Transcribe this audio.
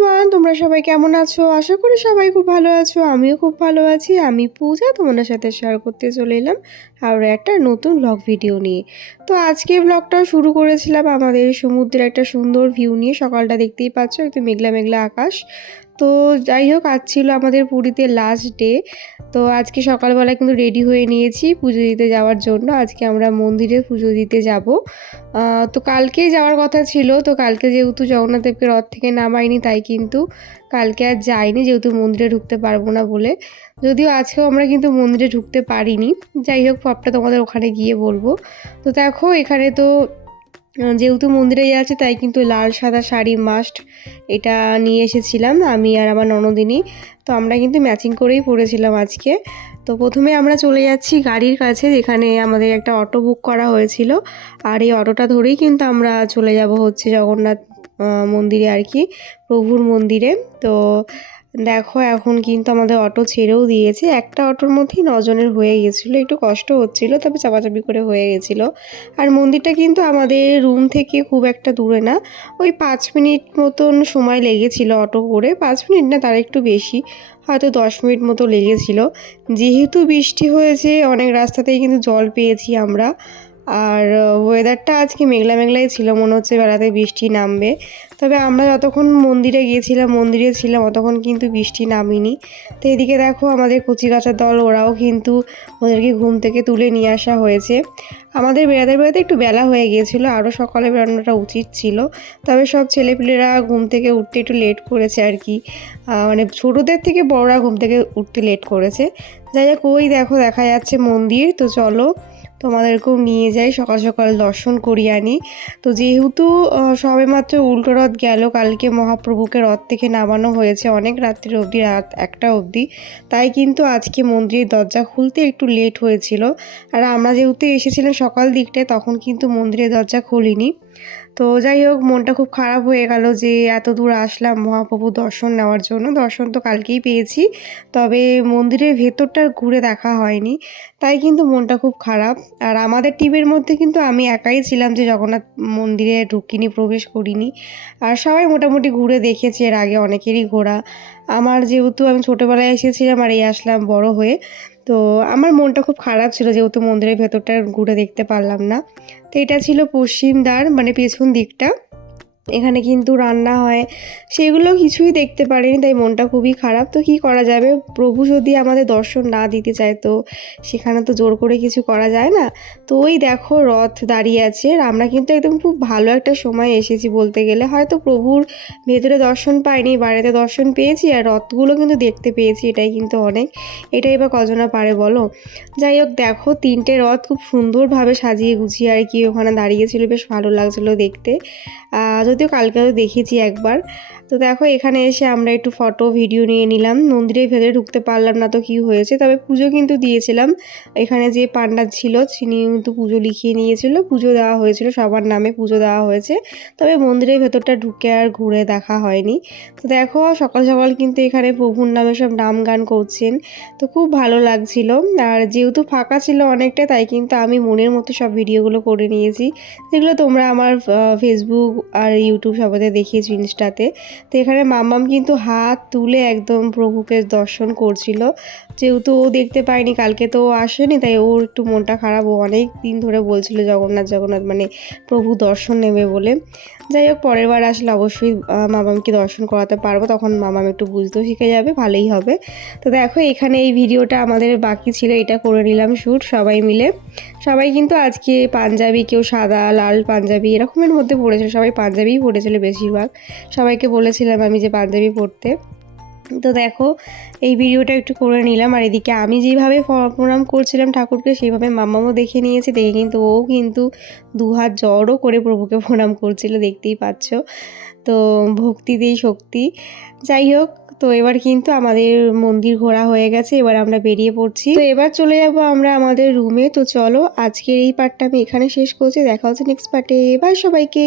Everyone, তোমরা সবাই কেমন আছো? আশা করি সবাই খুব ভালো আছো। আমিও খুব ভালো আছি। আমি পূজা তোমাদের সাথে শেয়ার করতে চলে এলাম আরও একটা নতুন ব্লগ ভিডিও নিয়ে। তো আজকে ব্লগটা শুরু করেছিলাম আমাদের সমুদ্রের একটা সুন্দর ভিউ নিয়ে। সকালটা দেখতেই পাচ্ছ, একটু মেঘলা মেঘলা আকাশ। তো যাই হোক, আজ ছিল আমাদের পুরীতে লাস্ট ডে। তো আজকে সকালবেলা কিন্তু রেডি হয়ে নিয়েছি পুজো দিতে যাওয়ার জন্য। আজকে আমরা মন্দিরে পুজো দিতে যাব। তো কালকেই যাওয়ার কথা ছিল। তো কালকে যেহেতু জগন্নাথ দেবকে রথ থেকে নামায়নি, তাই কিন্তু কালকে আর যাইনি, যেহেতু মন্দিরে ঢুকতে পারবো না বলে। যদিও আজকেও আমরা কিন্তু মন্দিরে ঢুকতে পারিনি। যাই হোক, সবটা তোমাদের ওখানে গিয়ে বলবো। তো দেখো, এখানে তো যেহেতু মন্দিরে যাচ্ছে, তাই কিন্তু লাল সাদা শাড়ি মাস্ট, এটা নিয়ে এসেছিলাম আমি আর আমার ননদিনী। তো আমরা কিন্তু ম্যাচিং করেই পরেছিলাম আজকে। তো প্রথমে আমরা চলে যাচ্ছি গাড়ির কাছে, যেখানে আমাদের একটা অটো বুক করা হয়েছিল। আর এই অটোটা ধরেই কিন্তু আমরা চলে যাব হচ্ছে জগন্নাথ মন্দিরে আর কি, প্রভুর মন্দিরে। তো দেখো, এখন কিন্তু আমাদের অটো ছেড়েও দিয়েছে। একটা অটোর মধ্যেই 9 জনের হয়ে গেছিলো, একটু কষ্ট হচ্ছিলো, তবে চাপাচাপি করে হয়ে গেছিলো। আর মন্দিরটা কিন্তু আমাদের রুম থেকে খুব একটা দূরে না, ওই 5 মিনিট মতন সময় লেগেছিল অটো করে। 5 মিনিট না, তার একটু বেশি, হয়তো 10 মিনিট মতো লেগেছিল। যেহেতু বৃষ্টি হয়েছে, অনেক রাস্তাতেই কিন্তু জল পেয়েছি আমরা। আর ওয়েদারটা আজকে মেঘলা মেঘলাই ছিল, মনে হচ্ছে বেলাতে বৃষ্টি নামবে। তবে আমরা যতক্ষণ মন্দিরে ছিলাম ততক্ষণ কিন্তু বৃষ্টি নামেনি। তো এদিকে দেখো, আমাদের কচিকাঁচার দল, ওরাও কিন্তু ওদেরকে ঘুম থেকে তুলে নিয়ে আসা হয়েছে। আমাদের বেড়াতে বেড়াতে একটু বেলা হয়ে গিয়েছিলো, আরও সকালে বেরোনোটা উচিত ছিল। তবে সব ছেলেপিলেরা ঘুম থেকে উঠতে একটু লেট করেছে আর কি, মানে ছোটোদের থেকে বড়রা ঘুম থেকে উঠতে লেট করেছে। যাই হোক, ওই দেখো দেখা যাচ্ছে মন্দির। তো চলো তোমাদেরকেও নিয়ে যাই, সকাল সকাল দর্শন করিয়ে আনি। তো যেহেতু সবেমাত্র উল্টো রথ গেল, কালকে মহাপ্রভুকে রথ থেকে নামানো হয়েছে অনেক রাত্রি অবধি, রাত 1টা অবধি। তাই কিন্তু আজকে মন্দিরের দরজা খুলতে একটু লেট হয়েছিল। আর আমরা যেহেতু এসেছিলাম সকাল দিকটায়, তখন কিন্তু মন্দিরের দরজা খুলিনি। তো যাই হোক, মনটা খুব খারাপ হয়ে গেল যে এত দূর আসলাম মহাপ্রভু দর্শন নেওয়ার জন্য। দর্শন তো কালকেই পেয়েছি, তবে মন্দিরের ভেতরটা ঘুরে দেখা হয়নি, তাই কিন্তু মনটা খুব খারাপ। আর আমাদের টিমের মধ্যে কিন্তু আমি একাই ছিলাম যে জগন্নাথ মন্দিরে ঢুকিনি, প্রবেশ করিনি। আর সবাই মোটামুটি ঘুরে দেখেছে, এর আগে অনেকেরই ঘোরা। আমার যেহেতু আমি ছোটোবেলায় এসেছিলাম আর এই আসলাম বড় হয়ে, তো আমার মনটা খুব খারাপ ছিল যেহেতু মন্দিরের ভেতরটা ঘুরে দেখতে পারলাম না। তো এটা ছিল পশ্চিম দ্বার, মানে পেছন দিকটা। এখানে কিন্তু রান্না হয়, সেগুলো কিছুই দেখতে পারিনি, তাই মনটা খুবই খারাপ। তো কী করা যাবে, প্রভু যদি আমাদের দর্শন না দিতে চায়, তো সেখানে তো জোর করে কিছু করা যায় না। তো ওই দেখো রথ দাঁড়িয়ে আছে। আর আমরা কিন্তু একদম খুব ভালো একটা সময় এসেছি বলতে গেলে। হয়তো প্রভুর ভেতরে দর্শন পাইনি, বাইরেতে দর্শন পেয়েছি, আর রথগুলো কিন্তু দেখতে পেয়েছি, এটাই কিন্তু অনেক। এটাই বা কজনা পারে বলো। যাই হোক, দেখো 3টে রথ খুব সুন্দরভাবে সাজিয়ে গুছিয়ে আর কি ওখানে দাঁড়িয়েছিল, বেশ ভালো লাগছিলো দেখতে। যদিও কালকেও দেখেছি একবার। তো দেখো, এখানে এসে আমরা একটু ফটো ভিডিও নিয়ে নিলাম। মন্দিরের ভেতরে ঢুকতে পারলাম না, তো কি হয়েছে, তবে পুজো কিন্তু দিয়েছিলাম। এখানে যে পান্ডা ছিল তিনি কিন্তু পুজো লিখিয়ে নিয়েছিল, পুজো দেওয়া হয়েছিল, সবার নামে পুজো দেওয়া হয়েছে। তবে মন্দিরের ভেতরটা ঢুকে আর ঘুরে দেখা হয়নি। তো দেখো, সকাল সকাল কিন্তু এখানে প্রভুর নামে সব নাম গান করছেন, তো খুব ভালো লাগছিল। আর যেহেতু ফাঁকা ছিল অনেকটা, তাই কিন্তু আমি মনের মতো সব ভিডিওগুলো করে নিয়েছি, যেগুলো তোমরা আমার ফেসবুক আর ইউটিউব সবাইতে দেখিয়েছি, ইনস্টাতে। তো এখানে মাম্মাম কিন্তু হাত তুলে একদম প্রভুকে দর্শন করছিল। যেহেতু ও দেখতে পায়নি কালকে, তো ও আসেনি, তাই ওর একটু মনটা খারাপ। ও অনেক দিন ধরে বলছিল জগন্নাথ জগন্নাথ, মানে প্রভু দর্শন নেবে বলে। যাই হোক, পরের বার আসলে অবশ্যই মামামকে দর্শন করাতে পারবো, তখন মামাম একটু বুঝতেও শিখে যাবে, ভালোই হবে। তো দেখো, এখানে এই ভিডিওটা আমাদের বাকি ছিল, এটা করে নিলাম শ্যুট সবাই মিলে। সবাই কিন্তু আজকে পাঞ্জাবি, কেউ সাদা লাল পাঞ্জাবি এরকমের মধ্যে পড়েছিল, সবাই পাঞ্জাবিই পড়েছিল বেশিরভাগ। সবাইকে বলেছিলাম আমি যে পাঞ্জাবি পরতে। তো দেখো, এই ভিডিওটা একটু করে নিলাম। আর এদিকে আমি যেভাবে প্রণাম করছিলাম ঠাকুরকে, সেইভাবে মাম্মামও দেখে নিয়েছে। দেখে কিন্তু ও কিন্তু 2 হাত জড়ো করে প্রভুকে প্রণাম করছিল, দেখতেই পাচ্ছ। তো ভক্তিতেই শক্তি। যাই হোক, তো এবার কিন্তু আমাদের মন্দির ঘোরা হয়ে গেছে, এবার আমরা বেরিয়ে পড়ছি। তো এবার চলে যাব আমরা আমাদের রুমে। তো চলো, আজকের এই পার্টটা আমি এখানে শেষ করছি, দেখা হচ্ছে নেক্সট পার্টে। বাই সবাইকে।